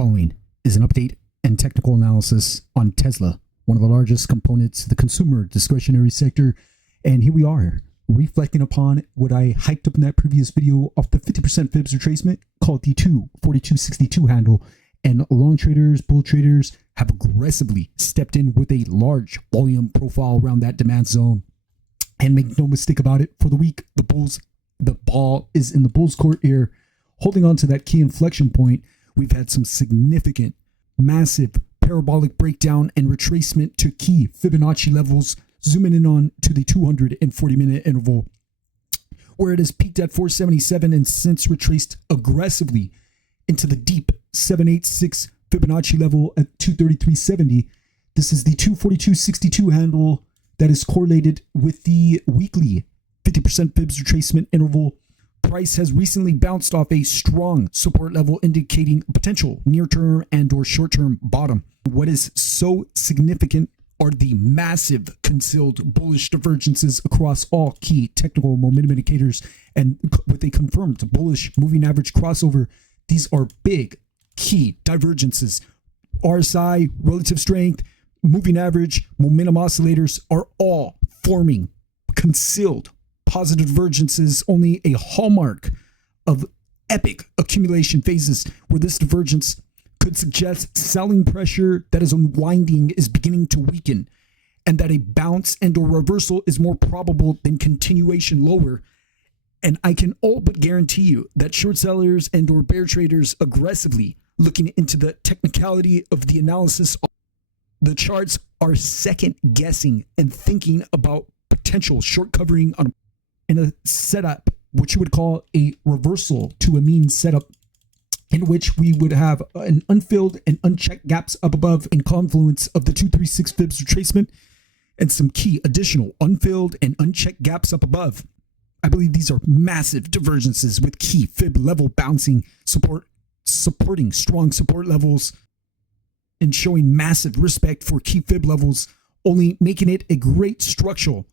following is an update and technical analysis on Tesla, one of the largest components of the consumer discretionary sector. And here we are, reflecting upon what I hyped up in that previous video off the 50% fibs retracement, called the 242.62 handle. And long traders, bull traders have aggressively stepped in with a large volume profile around that demand zone. And make no mistake about it, for the week, the ball is in the bulls' court here, holding on to that key inflection point. We've had some significant, massive parabolic breakdown and retracement to key Fibonacci levels, zooming in on to the 240-minute interval, where it has peaked at 477 and since retraced aggressively into the deep 786 Fibonacci level at 233.70. This is the 242.62 handle that is correlated with the weekly 50% fibs retracement interval. Price has recently bounced off a strong support level, indicating a potential near-term and or short-term bottom. What is so significant are the massive concealed bullish divergences across all key technical momentum indicators, and with a confirmed bullish moving average crossover. These are big key divergences. RSI, relative strength, moving average, momentum oscillators are all forming concealed positive divergences, only a hallmark of epic accumulation phases, where this divergence could suggest selling pressure that is unwinding is beginning to weaken, and that a bounce and or reversal is more probable than continuation lower. And I can all but guarantee you that short sellers and or bear traders aggressively looking into the technicality of the analysis, the charts, are second guessing and thinking about potential short covering on in a setup, which you would call a reversal to a mean setup, in which we would have an unfilled and unchecked gaps up above in confluence of the 236 fibs retracement and some key additional unfilled and unchecked gaps up above. I believe these are massive divergences with key fib level bouncing supporting strong support levels and showing massive respect for key fib levels, only making it a great structure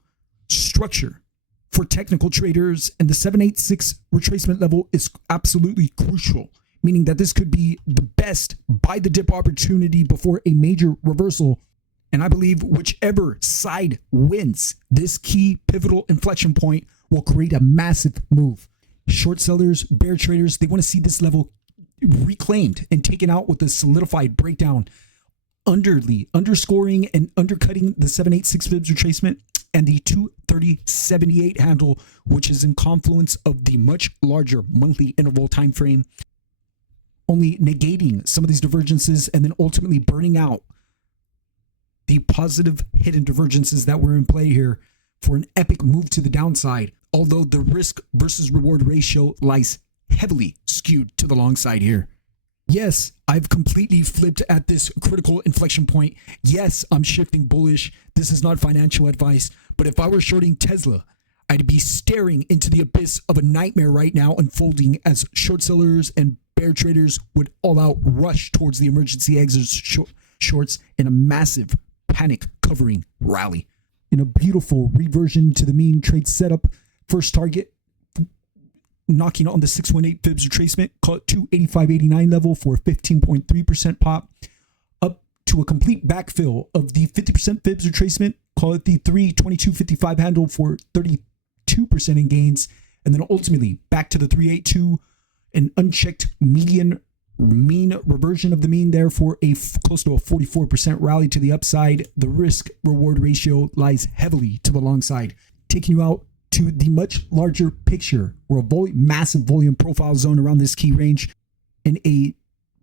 for technical traders. And the 786 retracement level is absolutely crucial, meaning that this could be the best buy the dip opportunity before a major reversal. And I believe whichever side wins this key pivotal inflection point will create a massive move. Short sellers, bear traders, they want to see this level reclaimed and taken out with a solidified breakdown, underscoring and undercutting the 786 fibs retracement and the 230.78 handle, which is in confluence of the much larger monthly interval time frame, only negating some of these divergences and then ultimately burning out the positive hidden divergences that were in play here for an epic move to the downside, although the risk versus reward ratio lies heavily skewed to the long side here. Yes, I've completely flipped at this critical inflection point. Yes, I'm shifting bullish. This is not financial advice, but if I were shorting Tesla, I'd be staring into the abyss of a nightmare right now unfolding, as short sellers and bear traders would all out rush towards the emergency exit shorts in a massive panic covering rally. In a beautiful reversion to the mean trade setup, first target knocking on the 618 fibs retracement, call it 285.89 level for a 15.3% pop, up to a complete backfill of the 50% fibs retracement, call it the 322.55 handle for 32% in gains, and then ultimately back to the 382, an unchecked mean reversion of the mean there for a close to a 44% rally to the upside. The risk reward ratio lies heavily to the long side, taking you out to the much larger picture, where a massive volume profile zone around this key range in a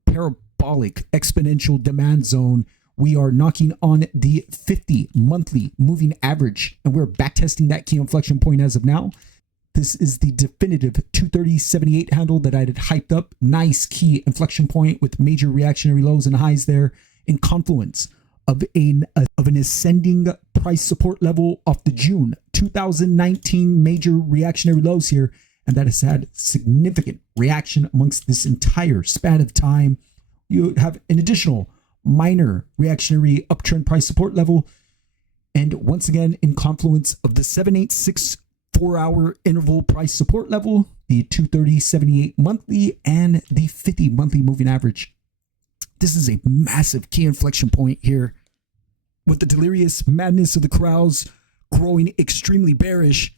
parabolic exponential demand zone. We are knocking on the 50 monthly moving average, and we're backtesting that key inflection point as of now. This is the definitive 230.78 handle that I had hyped up. Nice key inflection point with major reactionary lows and highs there in confluence of an ascending price support level off the June 2019 major reactionary lows here, and that has had significant reaction amongst this entire span of time. You have an additional minor reactionary uptrend price support level, and once again in confluence of the 786 4-hour interval price support level, the 230.78 monthly, and the 50 monthly moving average. This is a massive key inflection point here. With the delirious madness of the crowds growing extremely bearish,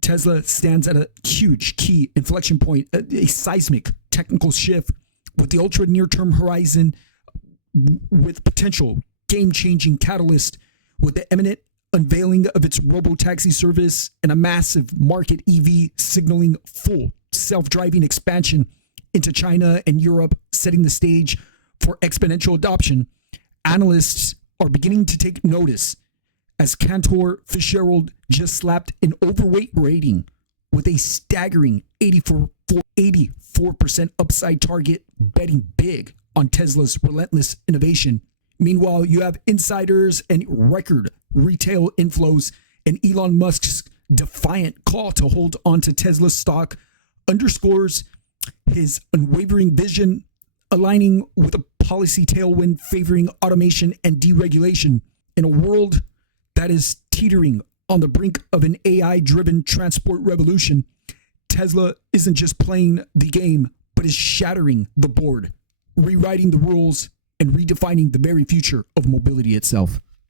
Tesla stands at a huge key inflection point, a seismic technical shift with the ultra near-term horizon, with potential game-changing catalyst, with the imminent unveiling of its robo-taxi service and a massive market EV signaling full self-driving expansion into China and Europe, setting the stage for exponential adoption. Analysts are beginning to take notice as Cantor Fitzgerald just slapped an overweight rating with a staggering 84% upside target, betting big on Tesla's relentless innovation. Meanwhile, you have insiders and record retail inflows, and Elon Musk's defiant call to hold onto Tesla stock underscores his unwavering vision, aligning with a policy tailwind favoring automation and deregulation in a world that is teetering on the brink of an AI-driven transport revolution. Tesla isn't just playing the game, but is shattering the board, rewriting the rules, and redefining the very future of mobility itself.